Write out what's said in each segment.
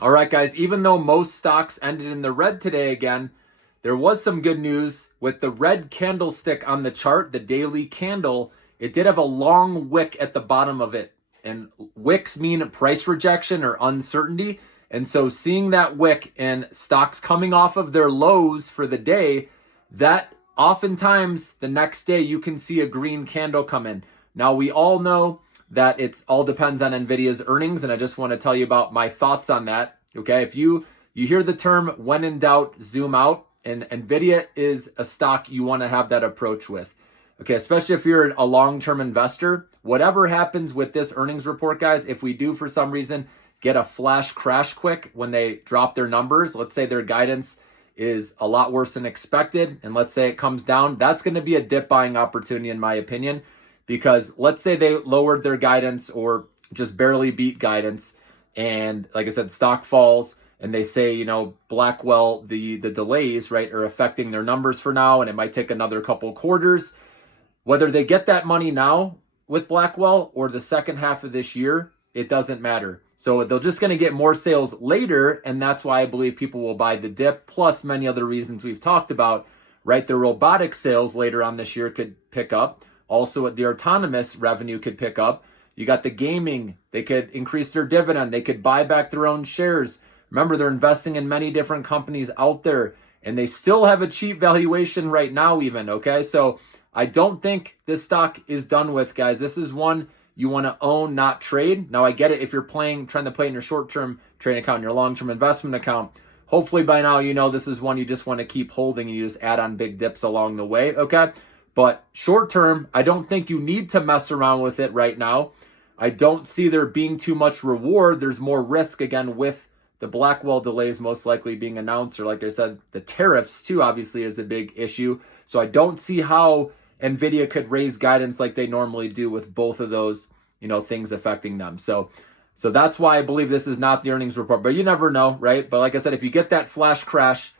All right, guys, even though most stocks ended in the red today again, there was some good news with the red candlestick on the chart, the daily candle. It did have a long wick at the bottom of it. And wicks mean price rejection or uncertainty. And so seeing that wick and stocks coming off of their lows for the day, that oftentimes the next day you can see a green candle come in. Now, we all know that it's all depends on NVIDIA's earnings, and I just want to tell you about my thoughts on that. Okay, if you hear the term "when in doubt, zoom out," and NVIDIA is a stock you want to have that approach with. Okay, especially if you're a long-term investor. Whatever happens with this earnings report, guys, if we do for some reason get a flash crash quick when they drop their numbers, let's say their guidance is a lot worse than expected, and let's say it comes down, that's going to be a dip buying opportunity in my opinion. Because let's say they lowered their guidance or just barely beat guidance, and like I said, stock falls, and they say, Blackwell, the delays, right, are affecting their numbers for now, and it might take another couple quarters. Whether they get that money now with Blackwell or the second half of this year, it doesn't matter. So they're just going to get more sales later, and that's why I believe people will buy the dip, plus many other reasons we've talked about, right? The robotic sales later on this year could pick up. Also, the autonomous revenue could pick up. You got the gaming. They could increase their dividend. They could buy back their own shares. Remember, they're investing in many different companies out there, and they still have a cheap valuation right now even, okay? So I don't think this stock is done with, guys. This is one you want to own, not trade. Now, I get it if you're trying to play in your short-term trading account, your long-term investment account. Hopefully by now you know this is one you just want to keep holding and you just add on big dips along the way, okay? But short term, I don't think you need to mess around with it right now. I don't see there being too much reward. There's more risk, again, with the Blackwell delays most likely being announced, or like I said, the tariffs too obviously is a big issue. So I don't see how NVIDIA could raise guidance like they normally do with both of those, things affecting them. So that's why I believe this is not the earnings report, but you never know, right? But like I said, if you get that flash crash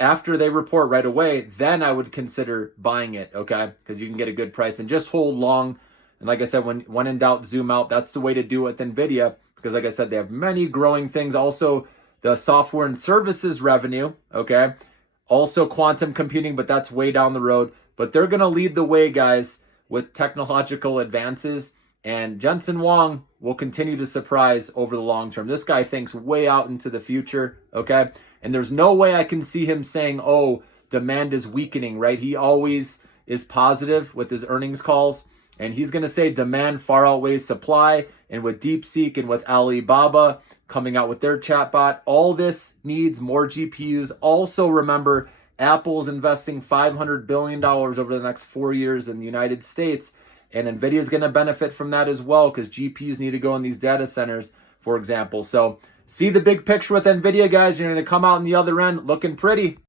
after they report right away, then I would consider buying it, okay? Because you can get a good price and just hold long. And like I said, when in doubt, zoom out. That's the way to do it with NVIDIA, because like I said, they have many growing things. Also, the software and services revenue, okay? Also quantum computing, but that's way down the road. But they're going to lead the way, guys, with technological advances. And Jensen Huang will continue to surprise over the long term. This guy thinks way out into the future, okay? And there's no way I can see him saying, oh, demand is weakening, right? He always is positive with his earnings calls. And he's going to say demand far outweighs supply. And with DeepSeek and with Alibaba coming out with their chatbot, all this needs more GPUs. Also, remember, Apple's investing $500 billion over the next 4 years in the United States. And NVIDIA is going to benefit from that as well because GPUs need to go in these data centers, for example. So see the big picture with NVIDIA, guys. You're going to come out on the other end looking pretty.